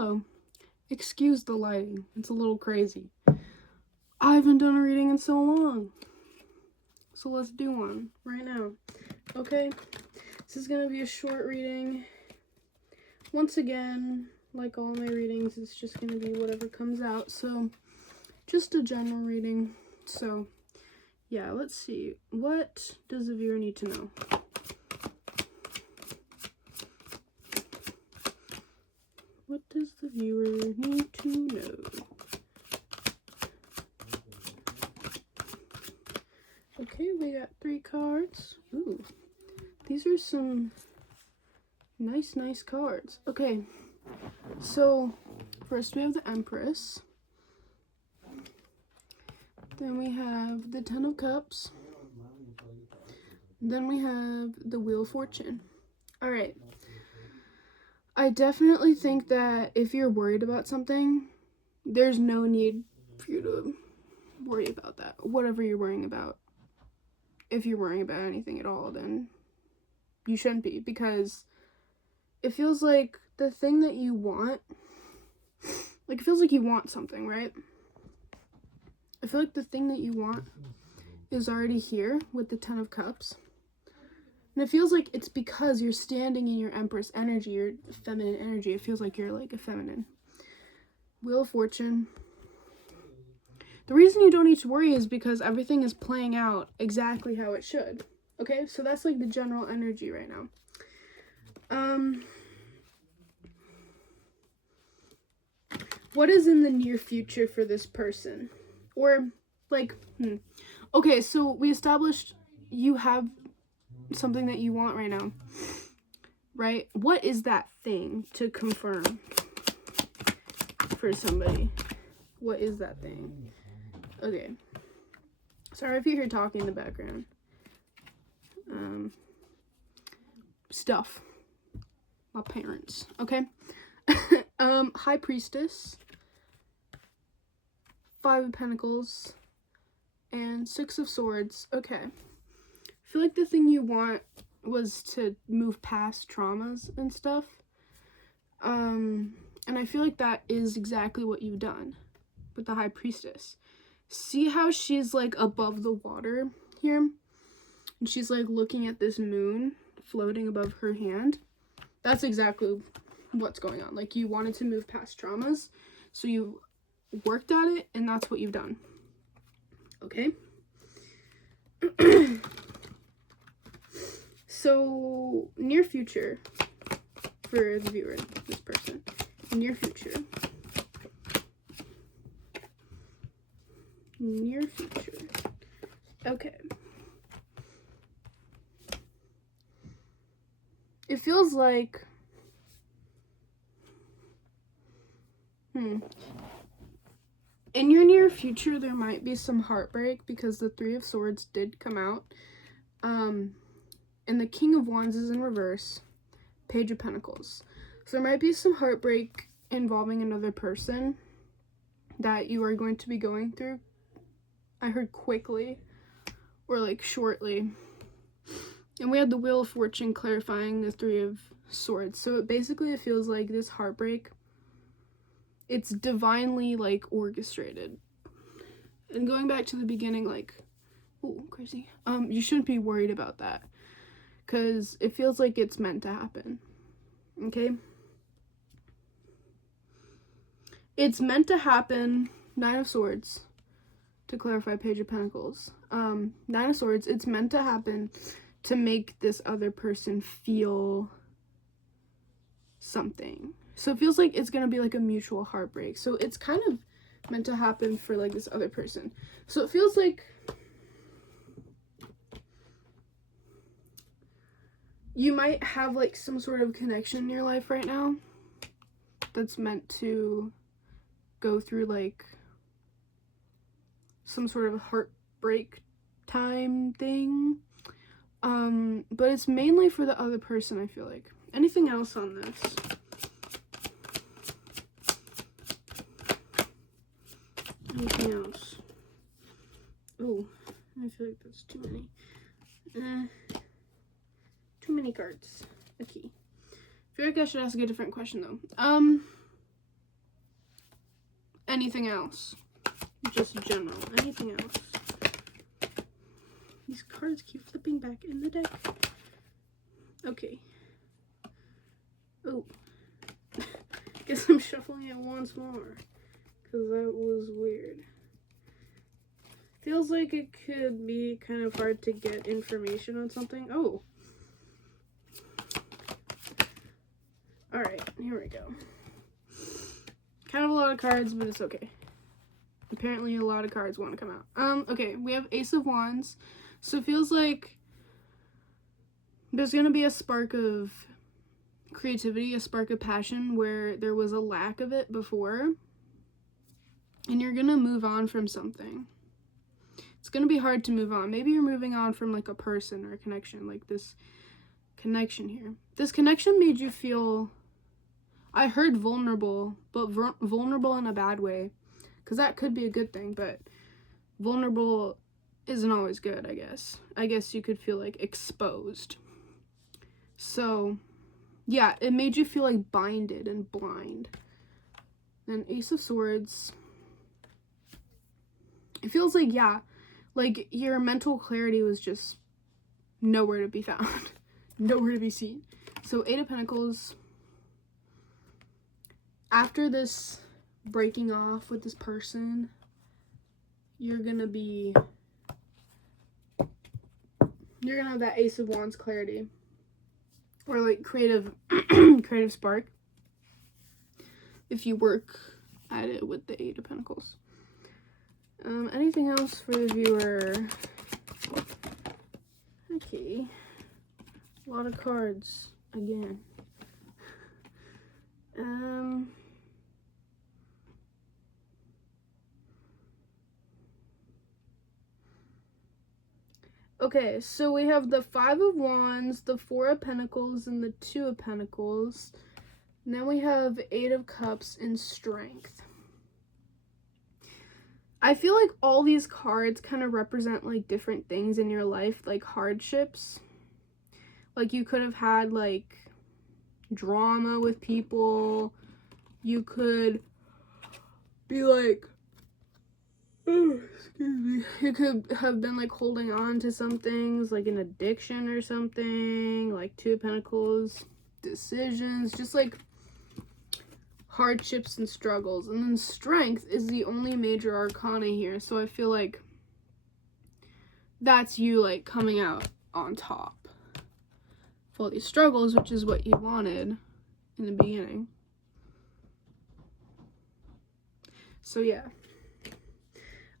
hello. Excuse the lighting. It's a little crazy. I haven't done a reading in so long. So let's do one right now. Okay? This is going to be a short reading. Once again, like all my readings, it's just going to be whatever comes out. So, just a general reading. So, yeah, let's see. What does the viewer need to know? What does the viewer need to know? Okay, we got 3 cards. Ooh, these are some nice cards. Okay, so first we have the Empress. Then we have the Ten of Cups. Then we have the Wheel of Fortune. Alright. I definitely think that if you're worried about something, there's no need for you to worry about that. Whatever you're worrying about. If you're worrying about anything at all, then you shouldn't be. Because it feels like the thing that you want, like it feels like you want something, right? I feel like the thing that you want is already here with the Ten of Cups. And it feels like it's because you're standing in your Empress energy, your feminine energy. It feels like you're like a feminine. Wheel of Fortune. The reason you don't need to worry is because everything is playing out exactly how it should. Okay? So that's like the general energy right now. What is in the near future for this person? Or, like, Okay, so we established you have something that you want right now, right? What is that thing to confirm for somebody? What is that thing? Okay. Sorry if you hear talking in the background. Stuff. My parents, okay? High Priestess. 5 of Pentacles. And 6 of Swords. Okay. I feel like the thing you want was to move past traumas and stuff. And I feel like that is exactly what you've done with the High Priestess. See how she's like above the water here? And she's like looking at this moon floating above her hand. That's exactly what's going on. Like you wanted to move past traumas, so you worked at it, and that's what you've done. Okay? So, near future for the viewer, this person. Near future. Near future. Okay. It feels like... In your near future, there might be some heartbreak because the 3 of Swords did come out. And the King of Wands is in reverse. Page of Pentacles. So there might be some heartbreak involving another person that you are going to be going through. I heard quickly or like shortly. And we had the Wheel of Fortune clarifying the 3 of Swords. So it basically it feels like this heartbreak, it's divinely like orchestrated. And going back to the beginning, like, oh, crazy. You shouldn't be worried about that. Because it feels like it's meant to happen. Okay? It's meant to happen. 9 of Swords. To clarify, Page of Pentacles. 9 of Swords. It's meant to happen to make this other person feel something. So it feels like it's going to be like a mutual heartbreak. So it's kind of meant to happen for like this other person. So it feels like you might have like some sort of connection in your life right now that's meant to go through like some sort of heartbreak time thing. But it's mainly for the other person, I feel like. Anything else on this? Anything else? Oh, I feel like that's too many. Too many cards. Okay. I feel like I should ask a different question though. anything else? Just general. Anything else? These cards keep flipping back in the deck. Okay. Oh. Guess I'm shuffling it once more. Because that was weird. Feels like it could be kind of hard to get information on something. Oh. Alright, here we go. Kind of a lot of cards, but it's okay. Apparently a lot of cards want to come out. Okay, we have Ace of Wands. So it feels like there's going to be a spark of creativity, a spark of passion where there was a lack of it before. And you're going to move on from something. It's going to be hard to move on. Maybe you're moving on from like a person or a connection, like this connection here. This connection made you feel, I heard vulnerable, but vulnerable in a bad way. Because that could be a good thing, but vulnerable isn't always good, I guess. I guess you could feel like exposed. So, yeah, it made you feel like binded and blind. Then Ace of Swords. It feels like, yeah, like your mental clarity was just nowhere to be found. Nowhere to be seen. So Eight of Pentacles. After this breaking off with this person, you're gonna have that Ace of Wands clarity. Or like creative creative spark. If you work at it with the Eight of Pentacles. Anything else for the viewer? Okay. A lot of cards again. Okay, so we have the Five of Wands, the Four of Pentacles, and the Two of Pentacles. And then we have Eight of Cups and Strength. I feel like all these cards kind of represent like different things in your life, like hardships. Like you could have had like drama with people. You could be like, oh, excuse me. You could have been like holding on to some things, like an addiction or something, like Two of Pentacles, decisions, just like hardships and struggles. And then Strength is the only major arcana here, so I feel like that's you like coming out on top of all these struggles, which is what you wanted in the beginning. So yeah,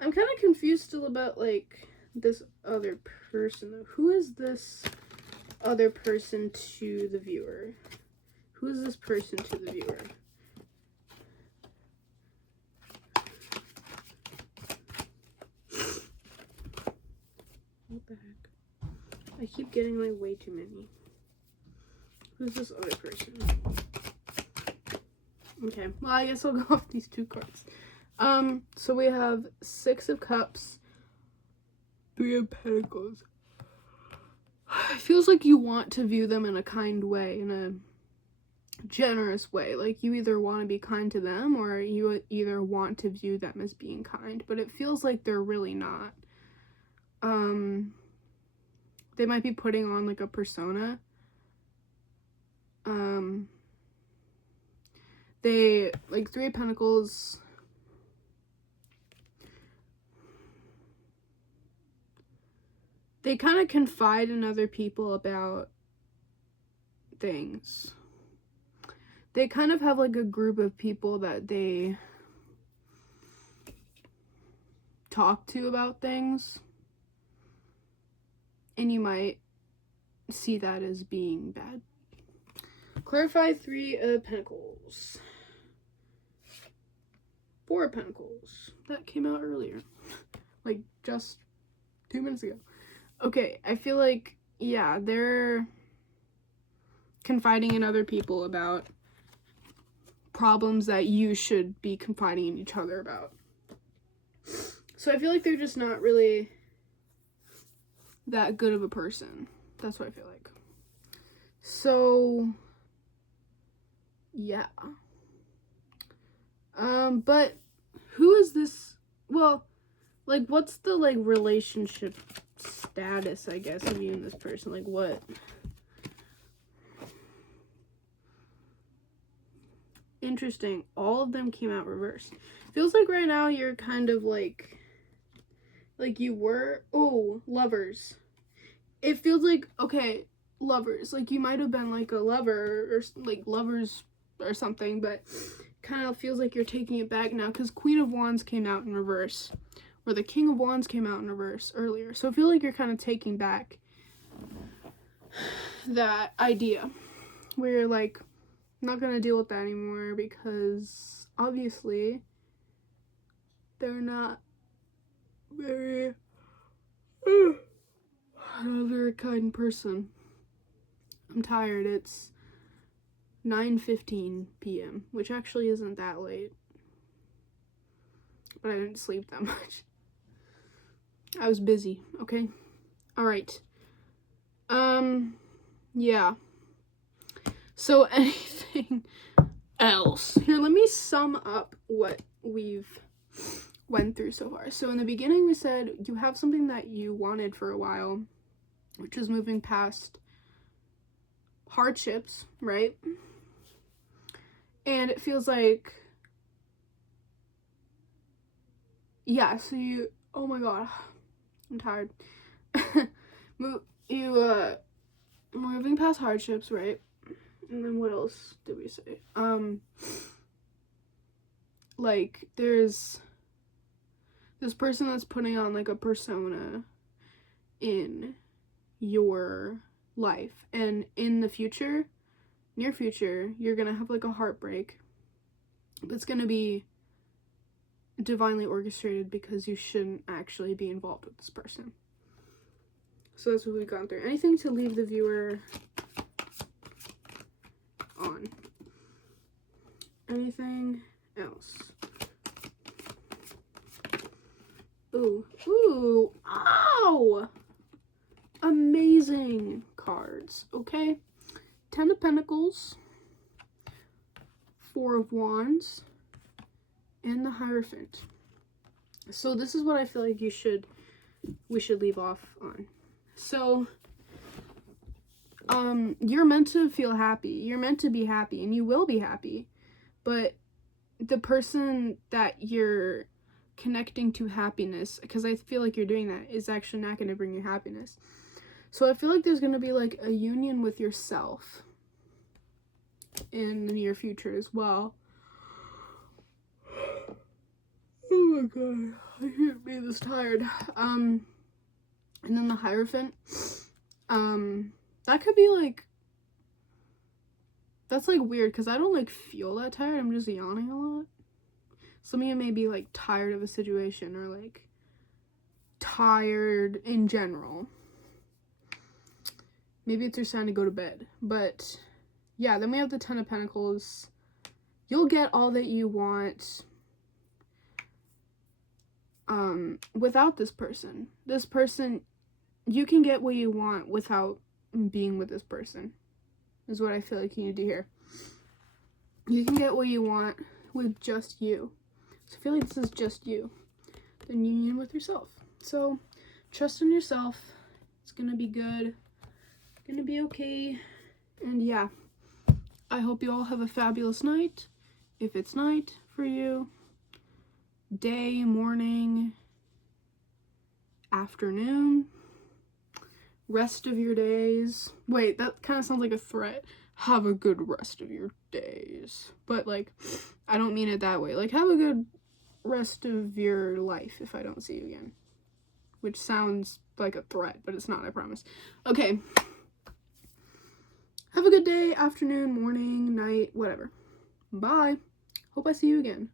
I'm kind of confused still about like this other person though. Who is this other person to the viewer? Who is this person to the viewer? What the heck? I keep getting like way too many. Who's this other person? Okay, well I guess I'll go off these two cards. So we have Six of Cups, Three of Pentacles. It feels like you want to view them in a kind way, in a generous way. Like you either want to be kind to them or you either want to view them as being kind, but it feels like they're really not. They might be putting on like a persona. They, like Three of Pentacles, they kind of confide in other people about things. They kind of have like a group of people that they talk to about things. And you might see that as being bad. Clarify Three of Pentacles. Four of Pentacles. That came out earlier. Like just 2 minutes ago. Okay, I feel like, yeah, they're confiding in other people about problems that you should be confiding in each other about. So I feel like they're just not really that good of a person. That's what I feel like. So, yeah. But who is this? Well, like, what's the, like, relationship status, I guess, of you and this person? Like, what? Interesting. All of them came out reversed. Feels like right now you're kind of, like you were, oh, lovers. It feels like, okay, lovers. Like, you might have been, like, a lover, or, like, lovers or something, but kind of feels like you're taking it back now, because Queen of Wands came out in reverse. Or the King of Wands came out in reverse earlier. So I feel like you're kind of taking back that idea where you're like, I'm not going to deal with that anymore because obviously they're not very kind person. I'm tired. It's 9:15 p.m., which actually isn't that late. But I didn't sleep that much. I was busy, okay? Alright. Yeah. So anything else? Here, let me sum up what we've went through so far. So in the beginning we said you have something that you wanted for a while, which is moving past hardships, right? And it feels like, yeah, so you, oh my god, I'm tired. Moving past hardships, right? And then what else did we say? Like, there's this person that's putting on, like, a persona in your life. And in the future, near future, you're gonna have, like, a heartbreak that's gonna be divinely orchestrated because you shouldn't actually be involved with this person. So that's what we've gone through. Anything to leave the viewer on? Anything else? Ooh, ow! Amazing cards, okay? 10 of Pentacles, 4 of Wands, and the Hierophant. So this is what I feel like we should leave off on. So, you're meant to feel happy. You're meant to be happy, and you will be happy. But the person that you're connecting to happiness, because I feel like you're doing that, is actually not going to bring you happiness. So I feel like there's going to be, like, a union with yourself in the near future as well. Oh my god, I can't be this tired. And then the Hierophant, that could be, like, that's, like, weird, because I don't, like, feel that tired. I'm just yawning a lot. Some of you may be, like, tired of a situation, or, like, tired in general. Maybe it's your sign to go to bed. But, yeah, then we have the 10 of Pentacles. You'll get all that you want without this person. This person, you can get what you want without being with this person, is what I feel like you need to hear. You can get what you want with just you. So I feel like this is just you. Then union with yourself. So trust in yourself. It's gonna be good. Gonna be okay. And yeah, I hope you all have a fabulous night. If it's night for you, day, morning, afternoon, rest of your days. Wait, that kind of sounds like a threat. Have a good rest of your days. But, like, I don't mean it that way. Like, have a good rest of your life if I don't see you again. Which sounds like a threat, but it's not, I promise. Okay. Have a good day, afternoon, morning, night, whatever. Bye. Hope I see you again.